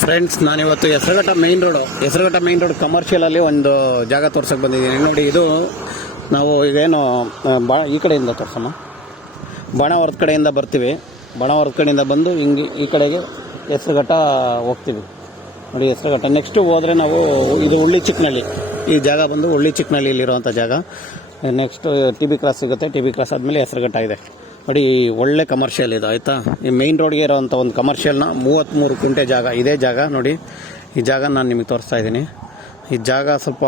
Friends, ನಾನಿವತ್ತು Hesaraghatta main road ಕಮರ್ಷಿಯಲಲ್ಲಿ ಒಂದು ಜಾಗ ತೋರ್ಸಕ್ಕೆ ಬಂದಿದ್ದೀನಿ. ನೋಡಿ, ಇದು ನಾವು ಈಗೇನು ಈ ಕಡೆಯಿಂದ ತೋರ್ಸಮ್ಮ, ಬಾಣಾವರದ ಕಡೆಯಿಂದ ಬರ್ತೀವಿ. ಬಾಣಾವರದ ಕಡೆಯಿಂದ ಬಂದು ಹಿಂಗೆ ಈ ಕಡೆಗೆ ಹೆಸರುಘಟ್ಟ ಹೋಗ್ತೀವಿ. ನೋಡಿ, ಹೆಸರುಘಟ್ಟ ನೆಕ್ಸ್ಟು ಹೋದರೆ ನಾವು ಇದು ಉಳ್ಳಿ ಚಿಕ್ಕನಹಳ್ಳಿ. ಈ ಜಾಗ ಬಂದು ಉಳ್ಳಿ ಚಿಕ್ಕನಹಳ್ಳಿಲಿರುವಂಥ ಜಾಗ. ನೆಕ್ಸ್ಟು ಟಿ ಬಿ ಕ್ರಾಸ್ ಸಿಗುತ್ತೆ. ಟಿ ಬಿ ಕ್ರಾಸ್ ಆದಮೇಲೆ ಹೆಸರುಘಟ್ಟ ಇದೆ. ನೋಡಿ, ಒಳ್ಳೆ ಕಮರ್ಷಿಯಲ್ ಇದು, ಆಯಿತಾ. ಈ ಮೇಯ್ನ್ ರೋಡ್ಗೆ ಇರೋವಂಥ ಒಂದು ಕಮರ್ಷಿಯಲ್ನ 33 ಕುಂಟೆ ಜಾಗ, ಇದೇ ಜಾಗ. ನೋಡಿ, ಈ ಜಾಗ ನಾನು ನಿಮಗೆ ತೋರಿಸ್ತಾ ಇದ್ದೀನಿ. ಈ ಜಾಗ ಸ್ವಲ್ಪ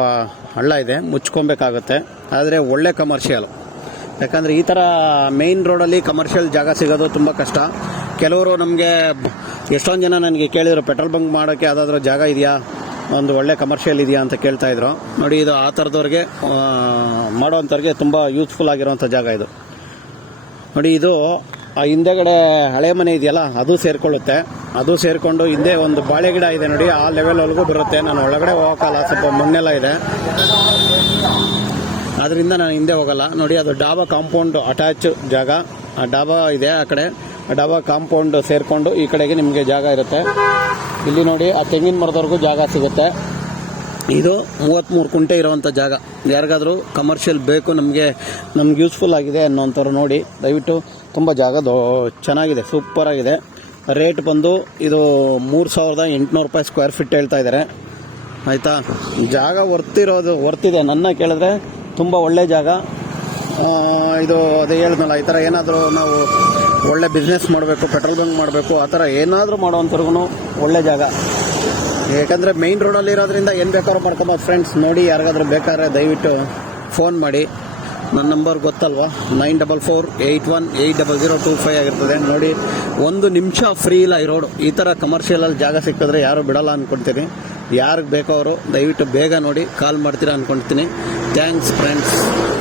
ಹಳ್ಳ ಇದೆ, ಮುಚ್ಕೊಬೇಕಾಗುತ್ತೆ. ಆದರೆ ಒಳ್ಳೆ ಕಮರ್ಷಿಯಲು. ಯಾಕಂದರೆ ಈ ಥರ ಮೇಯ್ನ್ ರೋಡಲ್ಲಿ ಕಮರ್ಷಿಯಲ್ ಜಾಗ ಸಿಗೋದು ತುಂಬ ಕಷ್ಟ. ಕೆಲವರು ನಮಗೆ ಎಷ್ಟೊಂದು ಜನ ನನಗೆ ಕೇಳಿದರು, ಪೆಟ್ರೋಲ್ ಬಂಕ್ ಮಾಡೋಕ್ಕೆ ಯಾವುದಾದ್ರೂ ಜಾಗ ಇದೆಯಾ, ಒಂದು ಒಳ್ಳೆ ಕಮರ್ಷಿಯಲ್ ಇದೆಯಾ ಅಂತ ಕೇಳ್ತಾಯಿದ್ರು. ನೋಡಿ, ಇದು ಆ ಥರದವ್ರಿಗೆ ಮಾಡೋವಂಥವ್ರಿಗೆ ತುಂಬ ಯೂಸ್ಫುಲ್ ಆಗಿರೋವಂಥ ಜಾಗ ಇದು. ನೋಡಿ, ಇದು ಆ ಹಿಂದೆಗಡೆ ಹಳೆ ಮನೆ ಇದೆಯಲ್ಲ, ಅದು ಸೇರಿಕೊಳ್ಳುತ್ತೆ. ಅದು ಸೇರಿಕೊಂಡು ಹಿಂದೆ ಒಂದು ಬಾಳೆ ಗಿಡ ಇದೆ ನೋಡಿ, ಆ ಲೆವೆಲ್ವರೆಗೂ ಬರುತ್ತೆ. ನಾನು ಒಳಗಡೆ ಹೋಗೋಕ್ಕಲ್ಲ, ಸ್ವಲ್ಪ ಮಣ್ಣೆಲ್ಲ ಇದೆ, ಅದರಿಂದ ನಾನು ಹಿಂದೆ ಹೋಗಲ್ಲ. ನೋಡಿ, ಅದು ಡಾಬಾ ಕಾಂಪೌಂಡ್ ಅಟ್ಯಾಚ್ ಜಾಗ. ಆ ಡಾಬಾ ಇದೆ ಆ ಕಡೆ, ಆ ಡಾಬಾ ಕಾಂಪೌಂಡ್ ಸೇರಿಕೊಂಡು ಈ ಕಡೆಗೆ ನಿಮಗೆ ಜಾಗ ಇರುತ್ತೆ. ಇಲ್ಲಿ ನೋಡಿ, ಆ ತೆಂಗಿನ ಮರದವರೆಗೂ ಜಾಗ ಸಿಗುತ್ತೆ. ಇದು 33 ಕುಂಟೆ ಇರೋವಂಥ ಜಾಗ. ಯಾರಿಗಾದರೂ ಕಮರ್ಷಿಯಲ್ ಬೇಕು, ನಮಗೆ ಯೂಸ್ಫುಲ್ ಆಗಿದೆ ಅನ್ನೋಂಥವ್ರು ನೋಡಿ, ದಯವಿಟ್ಟು. ತುಂಬ ಜಾಗ ಚೆನ್ನಾಗಿದೆ, ಸೂಪರಾಗಿದೆ. ರೇಟ್ ಬಂದು ಇದು 3800 ರೂಪಾಯಿ ಸ್ಕ್ವೇರ್ ಫೀಟ್ ಹೇಳ್ತಾ ಇದ್ದಾರೆ, ಆಯಿತಾ. ಜಾಗ ವರ್ತಿದೆ. ನನ್ನ ಕೇಳಿದ್ರೆ ತುಂಬ ಒಳ್ಳೆ ಜಾಗ ಇದು. ಅದೇ ಹೇಳಿದ್ನಲ್ಲ, ಈ ಥರ ಏನಾದರೂ ನಾವು ಒಳ್ಳೆ ಬಿಸ್ನೆಸ್ ಮಾಡಬೇಕು, ಪೆಟ್ರೋಲ್ ಬಂಕ್ ಮಾಡಬೇಕು, ಆ ಥರ ಏನಾದರೂ ಮಾಡೋವಂಥವ್ರಿಗೂ ಒಳ್ಳೆ ಜಾಗ. ಯಾಕಂದರೆ ಮೇಯ್ನ್ ರೋಡಲ್ಲಿ ಇರೋದ್ರಿಂದ ಏನು ಬೇಕಾದ್ರೂ ಮಾಡ್ಕೊಬೋದು. ಫ್ರೆಂಡ್ಸ್, ನೋಡಿ, ಯಾರಿಗಾದ್ರೂ ಬೇಕಾದ್ರೆ ದಯವಿಟ್ಟು ಫೋನ್ ಮಾಡಿ. ನನ್ನ ನಂಬರ್ ಗೊತ್ತಲ್ವಾ, 9448180025 ಆಗಿರ್ತದೆ. ನೋಡಿ, 1 ನಿಮಿಷ ಫ್ರೀ ಇಲ್ಲ ಈ ರೋಡು. ಈ ಥರ ಕಮರ್ಷಿಯಲಲ್ಲಿ ಜಾಗ ಸಿಕ್ಕಿದ್ರೆ ಯಾರು ಬಿಡಲ್ಲ ಅಂದ್ಕೊಳ್ತೀನಿ. ಯಾರಿಗೆ ಬೇಕೋ ಅವರು ದಯವಿಟ್ಟು ಬೇಗ ನೋಡಿ ಕಾಲ್ ಮಾಡ್ತೀರಾ ಅಂದ್ಕೊಳ್ತೀನಿ. Thanks friends.